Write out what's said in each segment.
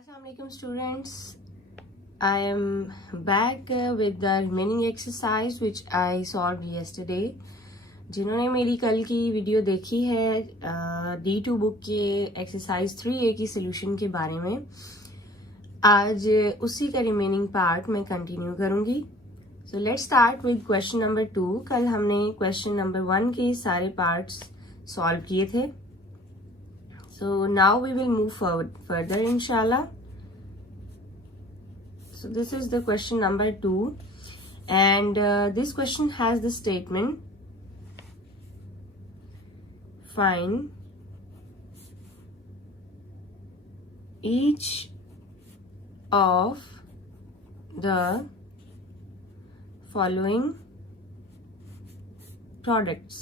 Assalamualaikum students, I am back with the remaining exercise which I solved yesterday. जिन्होंने मेरी कल की video देखी है D2 बुक के एक्सरसाइज 3A की सोल्यूशन के बारे में, आज उसी का रिमेनिंग पार्ट मैं कंटिन्यू करूंगी. So let's start with question number 2. कल हमने क्वेश्चन नंबर 1 के सारे पार्ट्स सॉल्व किए थे. So now we will move further inshallah. So this is the question number 2 and this question has the statement: find each of the following products.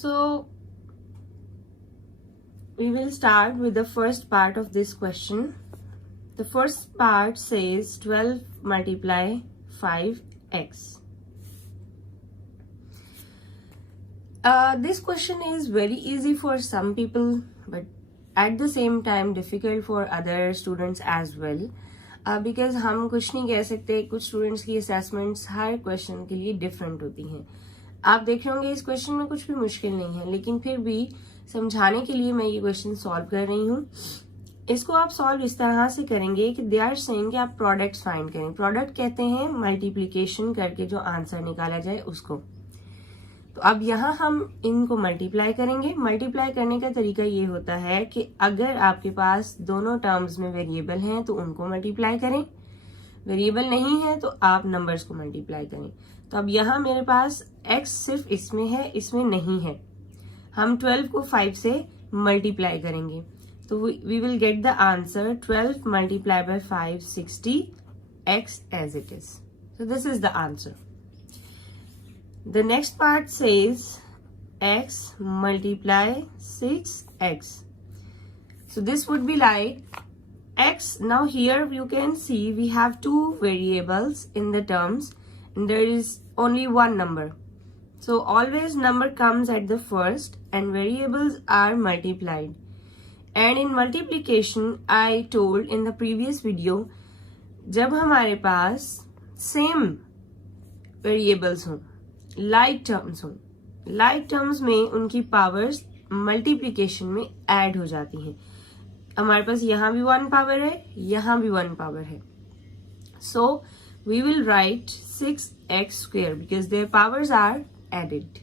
So we will start with the first part of this question. The first part says 12 multiply 5x. This question is very easy for some people, but at the same time difficult for other students as well. Because हम कुछ नहीं कह सकते, कुछ students की assessments हर question के लिए different होती हैं. आप देख रहे होंगे इस क्वेश्चन में कुछ भी मुश्किल नहीं है, लेकिन फिर भी समझाने के लिए मैं ये क्वेश्चन सॉल्व कर रही हूँ. इसको आप सॉल्व इस तरह से करेंगे कि दे आर सेइंग कि आप प्रोडक्ट्स फाइंड करें. प्रोडक्ट कहते हैं मल्टीप्लिकेशन करके जो आंसर निकाला जाए उसको. तो अब यहाँ हम इनको मल्टीप्लाई करेंगे. मल्टीप्लाई करने का तरीका ये होता है कि अगर आपके पास दोनों टर्म्स में वेरिएबल हैं तो उनको मल्टीप्लाई करें, वेरिएबल नहीं है तो आप नंबर्स को मल्टीप्लाई करें. तो अब यहाँ मेरे पास x सिर्फ इसमें है, इसमें नहीं है. हम 12 को 5 से मल्टीप्लाई करेंगे तो we will get the answer 12 multiply by 5 60 x as it is. So this is the answer. The next part says x multiply 6x. So this would be like x. Now here you can see we have two variables in the terms and there is only one number. So always number comes at the first and variables are multiplied. And in multiplication I told in the previous video, जब हमारे पास same variables हों, like terms हों, like terms में उनकी powers multiplication में add हो जाती हैं. हमारे पास यहाँ भी 1 पावर है, यहाँ भी 1 पावर है. So we will write 6x square because their powers are added.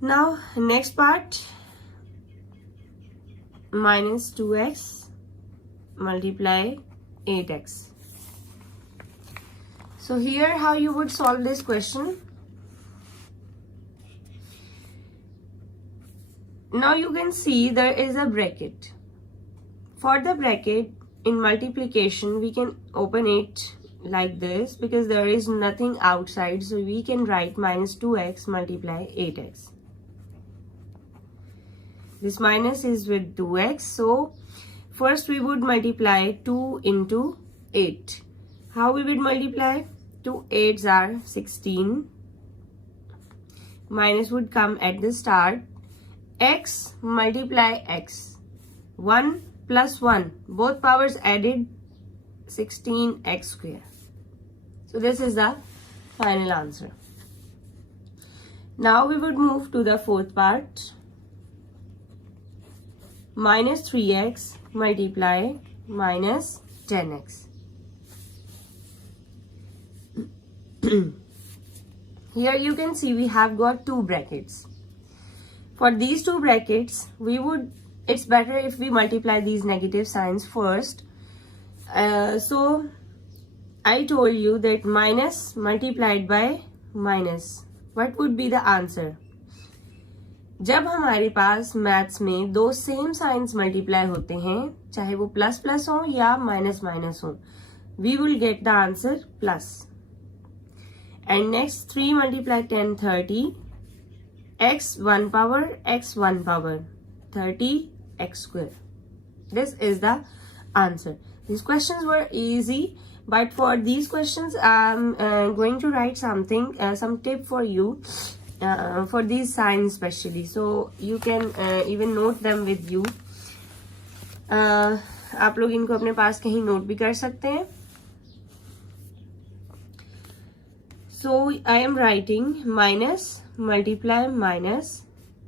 Now next part, minus 2x multiply 8x. So here how you would solve this question. Now you can see there is a bracket. For the bracket in multiplication we can open it like this because there is nothing outside, so we can write minus 2x multiply 8x. This minus is with 2x, so first we would multiply 2 into 8. How we would multiply? 2 8s are 16. Minus would come at the start. X multiply x. 1 plus 1, both powers added, 16x square. So this is the final answer. Now we would move to the fourth part. Minus 3x multiply minus 10x. Here you can see we have got two brackets. For these two brackets, it's better if we multiply these negative signs first. So I told you that minus multiplied by minus, what would be the answer? जब हमारे पास maths में दो same science multiply होते हैं, चाहे वो plus plus हो या माइनस माइनस हो, we will get the answer plus. And next 3 multiply 10 30, x 1 power, x 1 power, 30 x square. This is the answer. These questions were easy But for these questions, I'm going to write something, some tip for you for these signs especially. So you can even note them with you. आप लोग इनको अपने पास कहीं note भी कर सकते हैं. So I am writing minus, multiply, minus,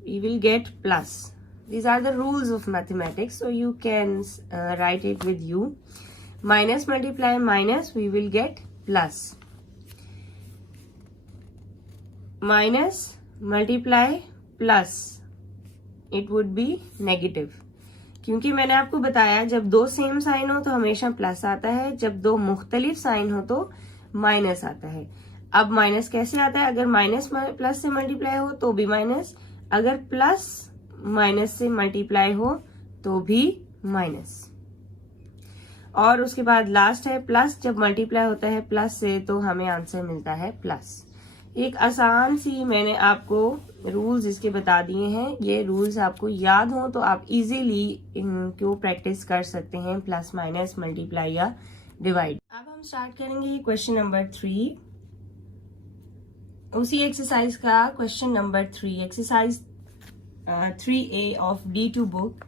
we will get plus. These are the rules of mathematics, so you can write it with you. Minus, multiply, minus, we will get plus. Minus, multiply, plus, it would be negative. क्योंकि मैंने आपको बताया जब दो same sign हो तो हमेशा plus आता है, जब दो मुख्तलिफ साइन हो तो माइनस आता है. अब माइनस कैसे आता है? अगर माइनस प्लस से मल्टीप्लाई हो तो भी माइनस, अगर प्लस माइनस से मल्टीप्लाई हो तो भी माइनस. और उसके बाद लास्ट है प्लस. जब मल्टीप्लाई होता है प्लस से तो हमें आंसर मिलता है प्लस. एक आसान सी मैंने आपको रूल्स इसके बता दिए हैं. ये रूल्स आपको याद हो तो आप इजीली इनको प्रैक्टिस कर सकते हैं, प्लस माइनस मल्टीप्लाई या डिवाइड. अब हम स्टार्ट करेंगे क्वेश्चन नंबर 3. उसी एक्सरसाइज का question number 3, exercise 3A of D2 book.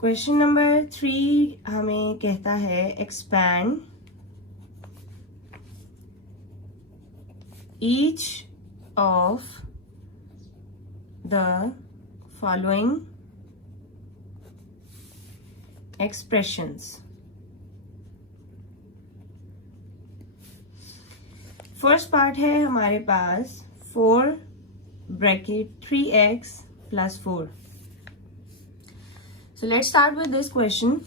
Question number 3 हमें कहता है expand each of the following expressions. First part है हमारे पास 4 bracket 3x plus 4. So let's start with this question.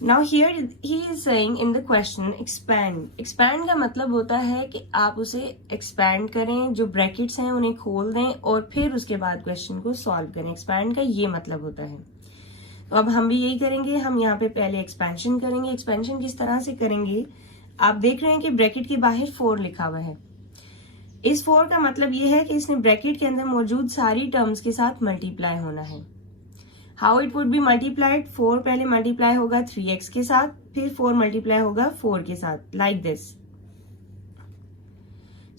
Now here he is saying in the question expand. Expand का मतलब होता है कि आप उसे expand करें, जो ब्रैकेट्स हैं उन्हें खोल दें और फिर उसके बाद क्वेश्चन को सॉल्व करें. एक्सपैंड का ये मतलब होता है. तो अब हम भी यही करेंगे. हम यहाँ पे पहले एक्सपेंशन करेंगे. एक्सपेंशन किस तरह से करेंगे? आप देख रहे हैं कि ब्रैकेट के बाहर 4 लिखा हुआ है. इस 4 का मतलब ये है कि इसने ब्रैकेट के अंदर मौजूद सारी टर्म्स के साथ मल्टीप्लाई होना है. How it would be multiplied? 4 पहले मल्टीप्लाई होगा 3x के साथ, फिर 4 मल्टीप्लाई होगा 4 के साथ, like this.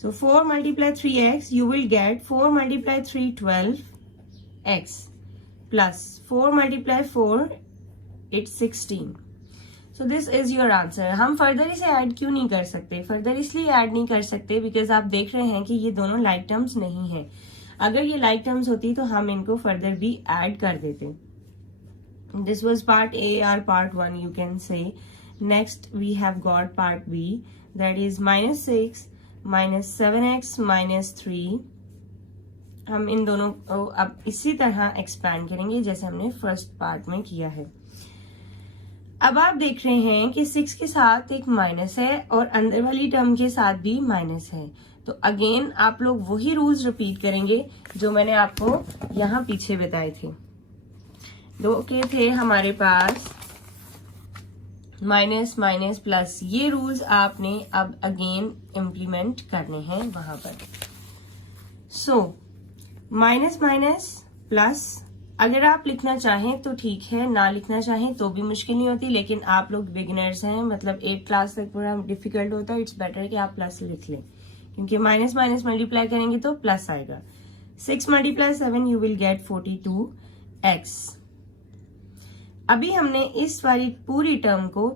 So 4 multiply 3x, you will get 4 multiply 3 12x plus 4 multiply 4 it's 16. So this is your answer. हम फर्दर इसे ऐड क्यों नहीं कर सकते? फर्दर इसलिए ऐड नहीं कर सकते बिकॉज आप देख रहे हैं कि ये दोनों लाइक टर्म्स नहीं है. अगर ये लाइक टर्म्स होती तो हम इनको फर्दर भी ऐड कर देते. This was part A or part 1 you can say. Next we have got part B, that is minus 6 minus 7x minus 3. हम इन दोनों को अब इसी तरह एक्सपैंड करेंगे जैसे हमने फर्स्ट पार्ट में किया है. अब आप देख रहे हैं कि 6 के साथ एक माइनस है और अंदर वाली टर्म के साथ भी माइनस है. तो अगेन आप लोग वही रूल्स रिपीट करेंगे जो मैंने आपको यहाँ पीछे बताए थे. दो के थे हमारे पास माइनस माइनस प्लस. ये रूल्स आपने अब अगेन इम्प्लीमेंट करने हैं वहां पर. सो माइनस माइनस प्लस अगर आप लिखना चाहें तो ठीक है, ना लिखना चाहें तो भी मुश्किल नहीं होती. लेकिन आप लोग बिगिनर्स हैं, मतलब 8th क्लास तक पूरा डिफिकल्ट होता है. इट्स बेटर कि आप प्लस लिख लें क्योंकि माइनस माइनस मल्टीप्लाई करेंगे तो प्लस आएगा. 6 multiply 7 you will get 42x. अभी हमने इस वाली पूरी टर्म को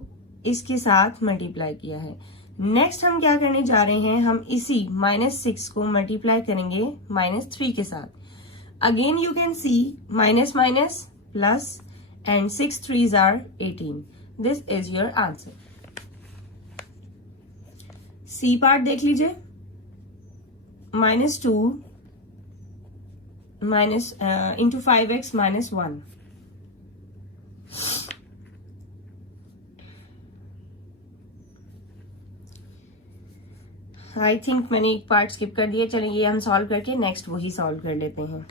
इसके साथ मल्टीप्लाई किया है. नेक्स्ट हम क्या करने जा रहे हैं? हम इसी -6 को मल्टीप्लाई करेंगे -3 के साथ. Again you can see minus minus plus and 6 3s are 18. This is your answer. C part देख लीजिए. -2 minus into 5x -1. I think मैंने एक पार्ट स्किप कर दिया. चलिए ये हम सॉल्व करके नेक्स्ट वही सॉल्व कर लेते हैं.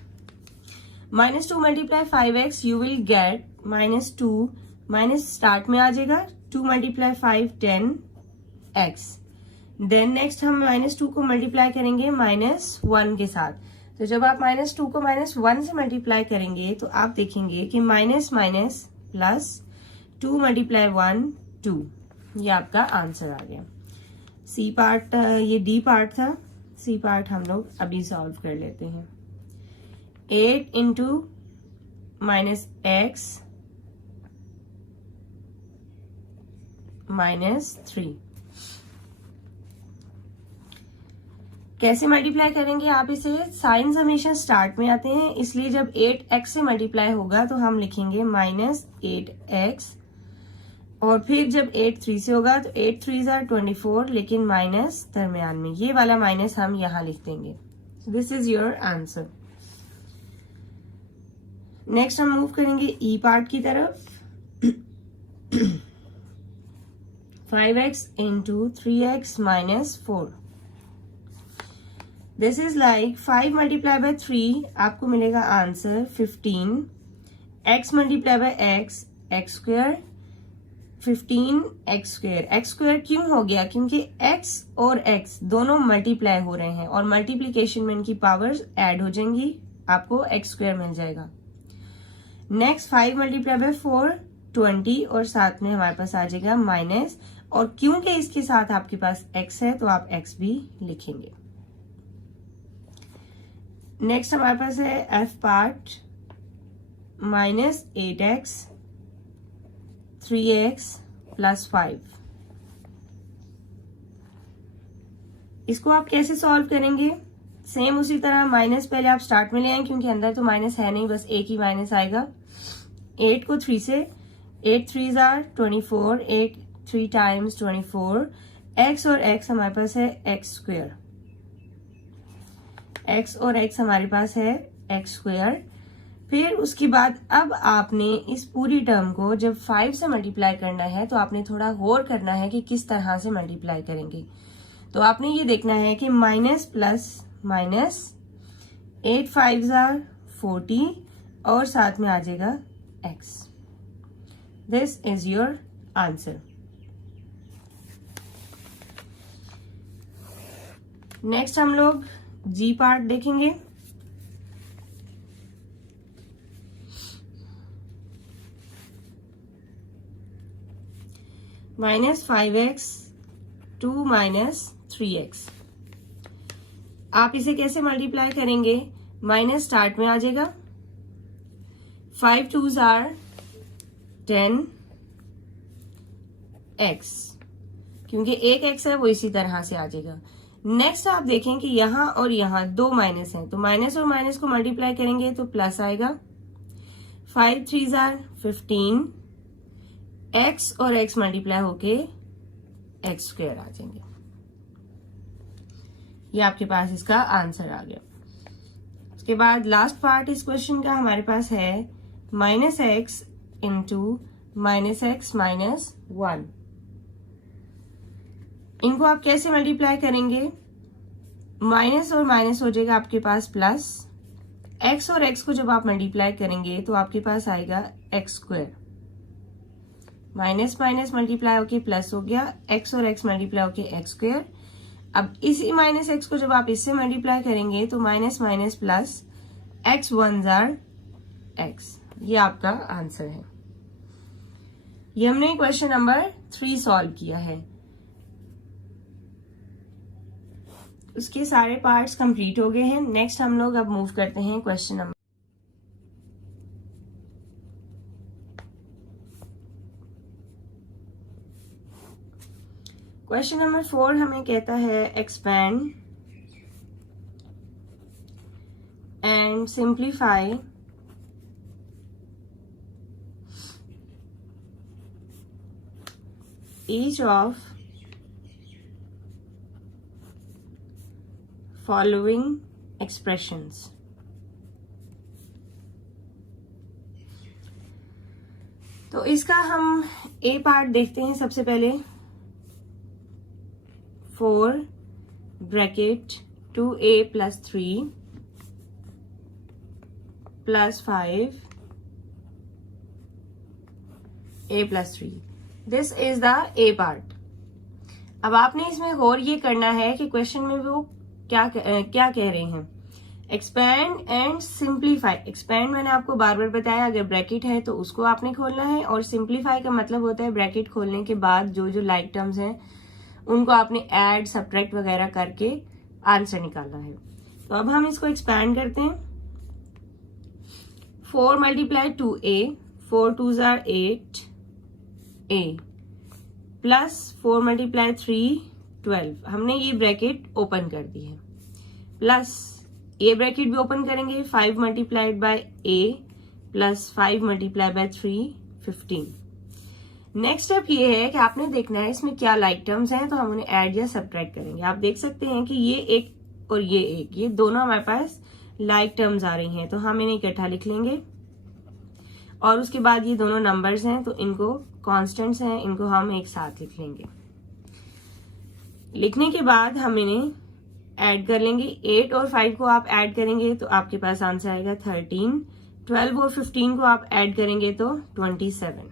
-2 multiply 5x you will get -2 minus start में आ जाएगा 2 मल्टीप्लाई 5 10x. देन नेक्स्ट हम -2 को मल्टीप्लाई करेंगे -1 के साथ. तो जब आप -2 को -1 से मल्टीप्लाई करेंगे तो आप देखेंगे कि माइनस माइनस प्लस 2 मल्टीप्लाई 1 2. ये आपका आंसर आ गया। सी पार्ट, ये डी पार्ट था, सी पार्ट हम लोग अभी सॉल्व कर लेते हैं। 8 इंटू माइनस एक्स माइनस 3 कैसे मल्टीप्लाई करेंगे आप इसे? साइंस हमेशा स्टार्ट में आते हैं, इसलिए जब 8x से मल्टीप्लाई होगा तो हम लिखेंगे माइनस 8x, और फिर जब 8 3 से होगा तो 8 3 जार 24, लेकिन माइनस दरमियान में, ये वाला माइनस हम यहां लिख देंगे। This is your answer. Next हम मूव करेंगे ई पार्ट की तरफ। 5x into 3x minus 4। This is like 5 multiply by 3, आपको मिलेगा answer 15। x multiply by x, x square, 15 x square. X square क्यों हो गया? क्योंकि x और x दोनों मल्टीप्लाई हो रहे हैं और मल्टीप्लीकेशन में इनकी पावर्स ऐड हो जाएंगी, आपको एक्स स्क्वायर मिल जाएगा। नेक्स्ट 5 मल्टीप्लाई बाय 4 20, और साथ में हमारे पास आ जाएगा माइनस, और क्योंकि इसके साथ आपके पास x है तो आप x भी लिखेंगे। नेक्स्ट हमारे पास है F part, minus 8x 3x plus 5। इसको आप कैसे सॉल्व करेंगे? सेम उसी तरह माइनस पहले आप स्टार्ट में ले आए, क्योंकि अंदर तो माइनस है नहीं, बस एक ही माइनस आएगा। 8 को 3 से, 8 3 जार 24, 8 3 टाइम्स 24, x और x हमारे पास है एक्स स्क्वायर, x और x हमारे पास है एक्स स्क्वायर। फिर उसके बाद अब आपने इस पूरी टर्म को जब 5 से मल्टीप्लाई करना है तो आपने थोड़ा गौर करना है कि किस तरह से मल्टीप्लाई करेंगे। तो आपने ये देखना है कि माइनस प्लस माइनस, 8 5 जार 40, और साथ में आ जाएगा x। This is your answer. Next हम लोग जी पार्ट देखेंगे। Minus 5x 2 minus 3x। आप इसे कैसे मल्टीप्लाई करेंगे? माइनस स्टार्ट में आ जाएगा, 5 2 आर 10 x, क्योंकि एक x है वो इसी तरह से आ जाएगा। नेक्स्ट आप देखें कि यहां और यहां दो माइनस हैं, तो माइनस और माइनस को मल्टीप्लाई करेंगे तो प्लस आएगा। 5 3 आर 15, x और x मल्टीप्लाई होके एक्स स्क्वायर आ जाएंगे। ये आपके पास इसका आंसर आ गया। उसके बाद लास्ट पार्ट इस क्वेश्चन का हमारे पास है minus x into minus x minus 1। इनको आप कैसे मल्टीप्लाई करेंगे? माइनस और माइनस हो जाएगा आपके पास प्लस, x और x को जब आप मल्टीप्लाई करेंगे तो आपके पास आएगा x square. Minus minus multiply होके प्लस हो गया, x और x मल्टीप्लाई होके एक्स स्क्वायर। अब इसी माइनस x को जब आप इससे मल्टीप्लाई करेंगे तो minus minus plus, x 1 jar x। ये आपका आंसर है। ये हमने क्वेश्चन नंबर 3 सॉल्व किया है। उसके सारे पार्ट्स कंप्लीट हो गए हैं। नेक्स्ट हम लोग अब मूव करते हैं क्वेश्चन नंबर क्वेश्चन नंबर 4 हमें कहता है expand and simplify each of following expressions। तो इसका हम ए पार्ट देखते हैं सबसे पहले। 4 bracket 2a plus 3 plus 5 a plus 3। This is the A part. अब आपने इसमें गौर ये करना है कि क्वेश्चन में वो क्या कह रहे हैं। Expand and simplify. एक्सपैंड मैंने आपको बार बार बताया, अगर ब्रैकेट है तो उसको आपने खोलना है, और सिंप्लीफाई का मतलब होता है ब्रैकेट खोलने के बाद जो जो लाइक टर्म्स हैं उनको आपने ऐड सब्ट्रैक्ट वगैरह करके आंसर निकालना है। तो अब हम इसको एक्सपैंड करते हैं। 4 multiply 2a, 4 2s are 8a plus 4 multiply 3 12। हमने ये ब्रैकेट ओपन कर दी है, प्लस ये ब्रैकेट भी ओपन करेंगे, 5 multiplied by a plus 5 multiply by 3 15। Next step ये है कि आपने देखना है इसमें क्या लाइक टर्म्स हैं, तो हम उन्हें ऐड या सब्ट्रैक्ट करेंगे। आप देख सकते हैं कि ये एक और ये एक, ये दोनों हमारे पास लाइक टर्म्स आ रही हैं, तो हम इन्हें इकट्ठा लिख लेंगे। और उसके बाद ये दोनों नंबर्स हैं तो इनको कॉन्स्टेंट्स हैं, इनको हम एक साथ लिख लेंगे। लिखने के बाद हम इन्हें ऐड कर लेंगे। 8 और 5 को आप ऐड करेंगे तो आपके पास आंसर आएगा 13। 12 और 15 को आप ऐड करेंगे तो 27।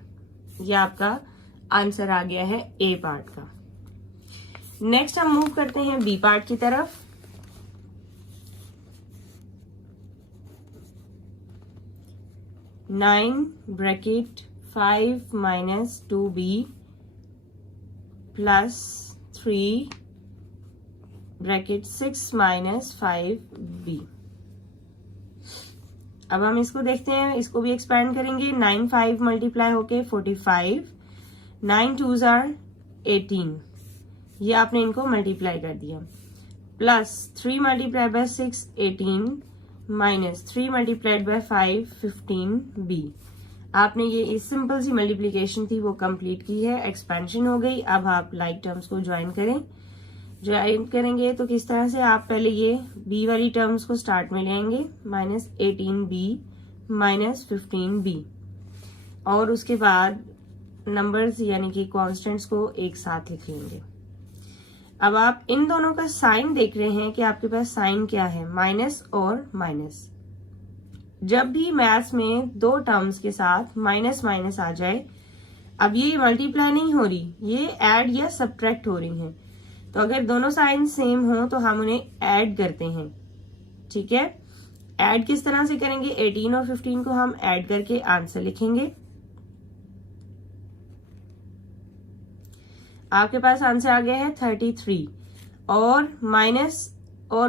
ये आपका आंसर आ गया है ए पार्ट का। नेक्स्ट हम मूव करते हैं बी पार्ट की तरफ। Nine bracket 5 minus 2b plus 3 bracket 6 minus 5b। अब हम इसको देखते हैं, इसको भी एक्सपैंड करेंगे। 9 5 मल्टीप्लाई होके 45, 9 2s are 18। ये आपने इनको मल्टीप्लाई कर दिया, plus 3 multiply by 6 18 minus 3 multiplied by 5 15b। आपने ये इस सिंपल सी मल्टीप्लीकेशन थी वो कंप्लीट की है, एक्सपेंशन हो गई। अब आप लाइक टर्म्स को ज्वाइन करें। ज्वाइन करेंगे तो किस तरह से, आप पहले ये b वाली टर्म्स को स्टार्ट में ले आएंगे, माइनस 18b माइनस 15b, और उसके बाद नंबर्स यानी कि कॉन्स्टेंट्स को एक साथ लिख लेंगे। अब आप इन दोनों का साइन देख रहे हैं कि आपके पास साइन क्या है, माइनस और माइनस। जब भी मैथ्स में दो टर्म्स के साथ माइनस माइनस आ जाए, अब ये मल्टीप्लाई नहीं हो रही, ये ऐड या सब्ट्रैक्ट हो रही हैं। तो अगर दोनों साइन सेम हो तो हम उन्हें ऐड करते हैं, ठीक है। ऐड किस तरह से करेंगे, 18 और 15 को हम ऐड करके आंसर लिखेंगे। आपके पास आंसर आ गया है 33। और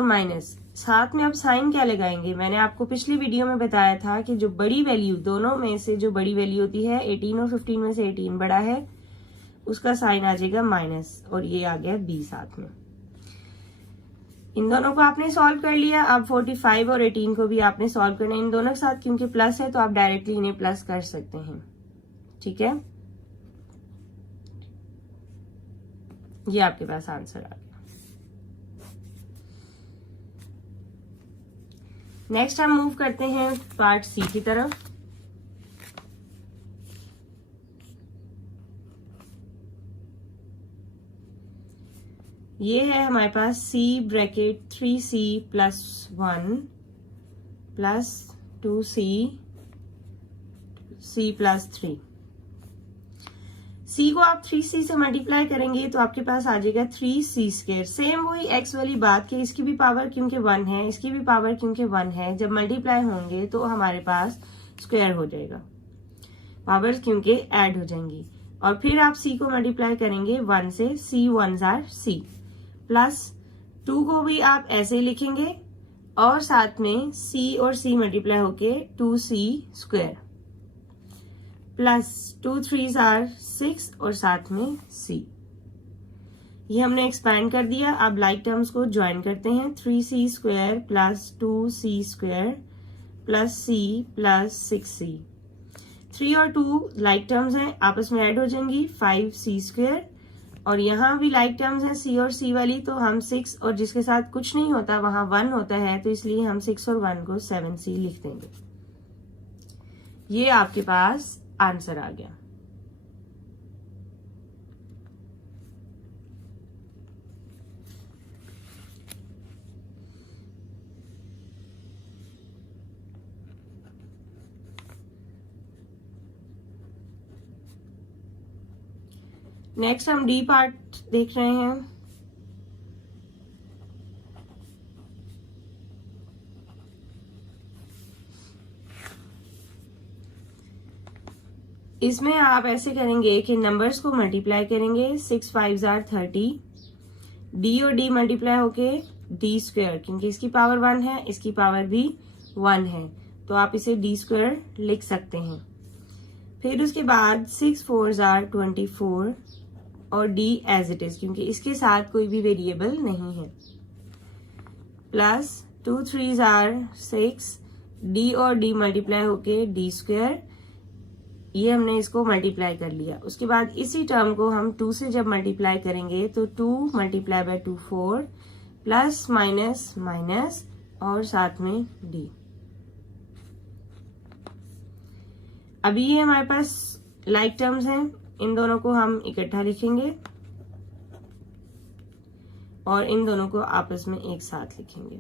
माइनस साथ में अब साइन क्या लगाएंगे, मैंने आपको पिछली वीडियो में बताया था कि जो बड़ी वैल्यू, दोनों में से जो बड़ी वैल्यू होती है, 18 और 15 में से 18 बड़ा है, उसका साइन आ जाएगा माइनस, और ये आ गया b साथ में। इन दोनों को आपने सॉल्व कर लिया। अब 45 और 18 को भी आपने सॉल्व करना है इन दोनों के साथ, क्योंकि प्लस है तो आप डायरेक्टली इन्हें प्लस कर सकते हैं, ठीक है। ये आपके पास आंसर आ गया। नेक्स्ट हम मूव करते हैं पार्ट सी की तरफ। ये है हमारे पास c bracket 3c plus 1 plus 2c c plus 3। c को आप 3c से मल्टीप्लाई करेंगे तो आपके पास आ जाएगा 3c स्क्वायर। सेम वही x वाली बात कि इसकी भी पावर क्योंकि 1 है, इसकी भी पावर क्योंकि 1 है, जब मल्टीप्लाई होंगे तो हमारे पास स्क्वायर हो जाएगा, पावर्स क्योंकि ऐड हो जाएंगी। और फिर आप c को मल्टीप्लाई करेंगे 1 से, c 1s are c, plus 2 को भी आप ऐसे ही लिखेंगे, और साथ में c और c मल्टीप्लाई होके 2c square, plus 2 3s are 6 और साथ में c। ये हमने एक्सपैंड कर दिया। अब लाइक टर्म्स को ज्वाइन करते हैं। 3c square plus 2c square plus c plus 6c। 3 और 2 लाइक टर्म्स हैं, आपस में ऐड हो जाएंगी, 5c स्क्वायर। और यहाँ भी लाइक टर्म्स हैं c और c वाली, तो हम 6 और जिसके साथ कुछ नहीं होता वहां 1 होता है, तो इसलिए हम 6 और 1 को 7c लिख देंगे। ये आपके पास आंसर आ गया। नेक्स्ट हम डी पार्ट देख रहे हैं। इसमें आप ऐसे करेंगे कि नंबर्स को मल्टीप्लाई करेंगे, 6 5 आर 30, डी और डी मल्टीप्लाई होके डी स्क्वायर, क्योंकि इसकी पावर 1 है, इसकी पावर भी 1 है, तो आप इसे डी स्क्वायर लिख सकते हैं। फिर उसके बाद 6 4 आर 24 और डी एज इट इज, क्योंकि इसके साथ कोई भी वेरिएबल नहीं है, प्लस 2 3 आर 6, डी और डी मल्टीप्लाई होके डी स्क्वायर, ये हमने इसको मल्टीप्लाई कर लिया। उसके बाद इसी टर्म को हम 2 से जब मल्टीप्लाई करेंगे तो 2 multiply by 2 4, plus minus minus और साथ में डी। अभी ये हमारे पास लाइक टर्म्स हैं, इन दोनों को हम इकट्ठा लिखेंगे और इन दोनों को आपस में एक साथ लिखेंगे।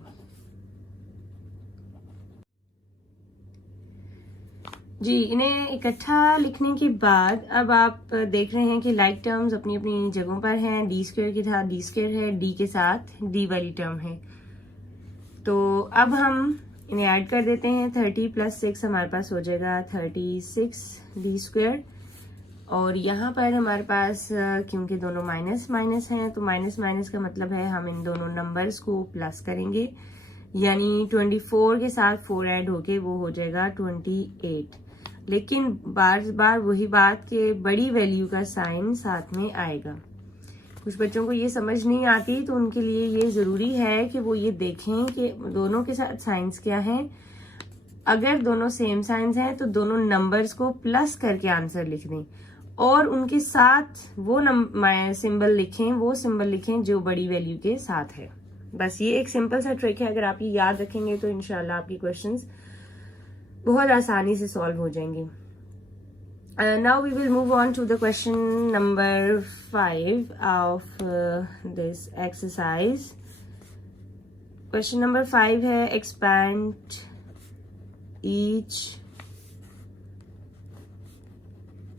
जी, इन्हें इकट्ठा लिखने के बाद अब आप देख रहे हैं कि लाइक टर्म्स अपनी अपनी जगहों पर हैं। डी स्क्वायर के साथ डी स्क्वायर है, डी के साथ डी वाली टर्म है। तो अब हम इन्हें ऐड कर देते हैं। 30 प्लस 6 हमारे पास हो जाएगा 36 डी स्क्वायर, और यहाँ पर हमारे पास क्योंकि दोनों माइनस माइनस हैं तो माइनस माइनस का मतलब है हम इन दोनों नंबर्स को प्लस करेंगे, यानी 24 के साथ 4 ऐड होके वो हो जाएगा 28। लेकिन बार बार वही बात कि बड़ी वैल्यू का साइन साथ में आएगा। कुछ बच्चों को ये समझ नहीं आती, तो उनके लिए ये जरूरी है कि वो ये देखें कि दोनों के साथ साइंस क्या है। अगर दोनों सेम साइंस हैं तो दोनों नंबर्स को प्लस करके आंसर लिख दें और उनके साथ वो सिंबल लिखें जो बड़ी वैल्यू के साथ है। बस ये एक सिंपल सा ट्रिक है, अगर आप ये याद रखेंगे तो इंशाल्लाह आपकी क्वेश्चंस बहुत आसानी से सॉल्व हो जाएंगे। Now we will move on to the question number 5 of this exercise. Question number 5 है expand each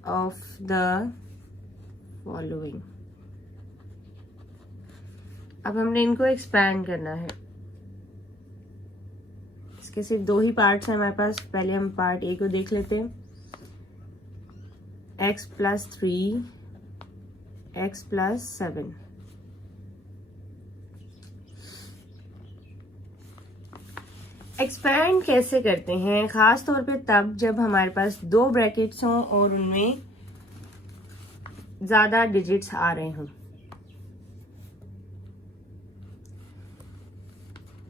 of the following. अब हमने इनको एक्सपैंड करना है। इसके सिर्फ 2 ही पार्ट्स हैं हमारे पास। पहले हम पार्ट ए को देख लेते हैं। x plus 3 x plus 7। Expand कैसे करते हैं? खास तौर पे तब जब हमारे पास 2 ब्रैकेट्स हों और उनमें ज्यादा डिजिट्स आ रहे हों,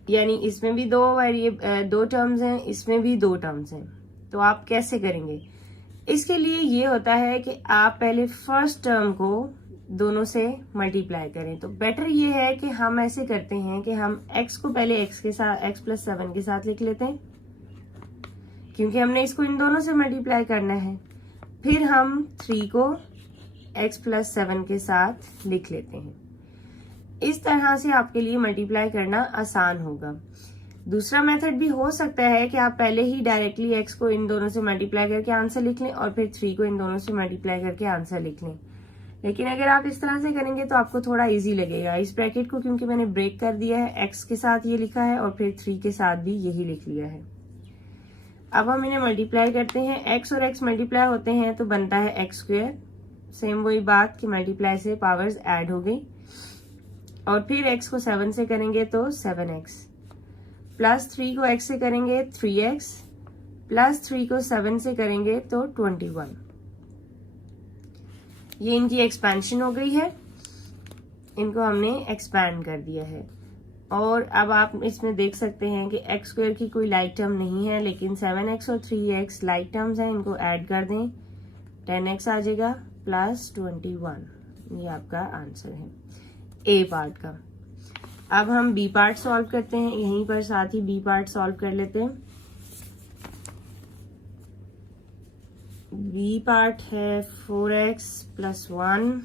यानी इसमें भी 2 टर्म्स हैं, इसमें भी 2 टर्म्स हैं। तो आप कैसे करेंगे? इसके लिए ये होता है कि आप पहले फर्स्ट टर्म को दोनों से मल्टीप्लाई करें। तो बेटर ये है कि हम ऐसे करते हैं कि हम x को पहले x के साथ x प्लस 7 के साथ लिख लेते हैं, क्योंकि हमने इसको इन दोनों से मल्टीप्लाई करना है। फिर हम 3 को x प्लस 7 के साथ लिख लेते हैं। इस तरह से आपके लिए मल्टीप्लाई करना आसान होगा। दूसरा मेथड भी हो सकता है कि आप पहले ही डायरेक्टली x को इन दोनों से मल्टीप्लाई करके आंसर लिख लें और फिर 3 को इन दोनों से मल्टीप्लाई करके आंसर लिख लें। लेकिन अगर आप इस तरह से करेंगे तो आपको थोड़ा इजी लगेगा। इस ब्रैकेट को क्योंकि मैंने ब्रेक कर दिया है, x के साथ ये लिखा है और फिर 3 के साथ भी यही लिख लिया है। अब हम इन्हें मल्टीप्लाई करते हैं। x और x मल्टीप्लाई होते हैं तो बनता है x स्क्वायर। सेम वही बात कि मल्टीप्लाई से पावर्स ऐड हो गई, और फिर x को 7 से करेंगे तो 7x, प्लस 3 को x से करेंगे 3x, प्लस 3 को 7 से करेंगे तो 21। ये इनकी एक्सपेंशन हो गई है, इनको हमने एक्सपैंड कर दिया है। और अब आप इसमें देख सकते हैं कि x स्क्वायर की कोई लाइक टर्म नहीं है, लेकिन 7x और 3x लाइक टर्म्स हैं। इनको ऐड कर दें, 10x आ जाएगा प्लस 21। ये आपका आंसर है ए पार्ट का। अब हम बी पार्ट सॉल्व करते हैं। यहीं पर साथ ही बी पार्ट सॉल्व कर लेते हैं। बी पार्ट है 4x प्लस 1।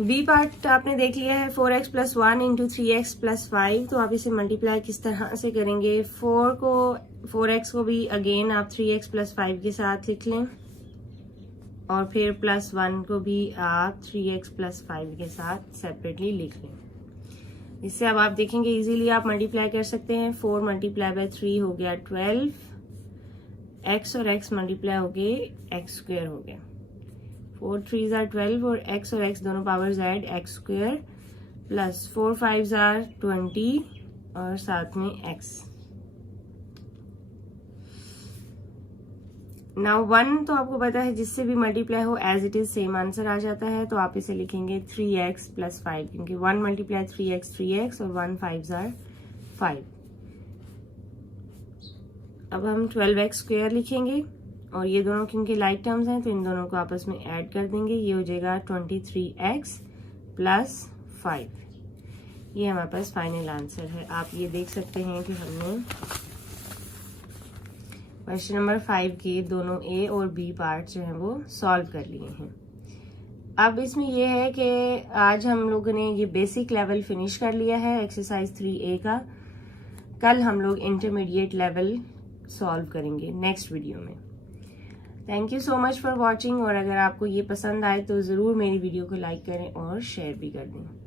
बी पार्ट आपने देख लिया है 4x plus 1 into 3x plus 5। तो आप इसे मल्टीप्लाई किस तरह से करेंगे? 4x को भी अगेन आप 3x प्लस 5 के साथ लिख लें, और फिर प्लस 1 को भी आप 3x प्लस 5 के साथ सेपरेटली लिख लें। इससे अब आप देखेंगे इजीली आप मल्टीप्लाई कर सकते हैं। 4 मल्टीप्लाई बाय 3 हो गया 12, x और x मल्टीप्लाई हो गए एक्स स्क्वायर हो गया। 4 3s are 12 और x और x दोनों powers add x square plus 4 5s are 20 और साथ में x। नाउ 1 तो आपको पता है जिससे भी मल्टीप्लाई हो as it is same answer आ जाता है, तो आप इसे लिखेंगे 3x प्लस 5 क्योंकि 1 मल्टीप्लाई 3x और 1 5s are 5। अब हम 12x स्क्वायर लिखेंगे और ये दोनों क्योंकि लाइक टर्म्स हैं तो इन दोनों को आपस में ऐड कर देंगे, ये हो जाएगा 23x प्लस 5। ये हमारे पास फाइनल आंसर है। आप ये देख सकते हैं कि हमने क्वेश्चन नंबर 5 के दोनों ए और बी पार्ट जो हैं वो सॉल्व कर लिए हैं। अब इसमें ये है कि आज हम लोगों ने ये बेसिक लेवल फिनिश कर लिया है एक्सरसाइज 3A का। कल हम लोग इंटरमीडिएट लेवल सॉल्व करेंगे नेक्स्ट वीडियो में। Thank you so much for watching, और अगर आपको ये पसंद आए तो ज़रूर मेरी वीडियो को लाइक करें और शेयर भी कर दें।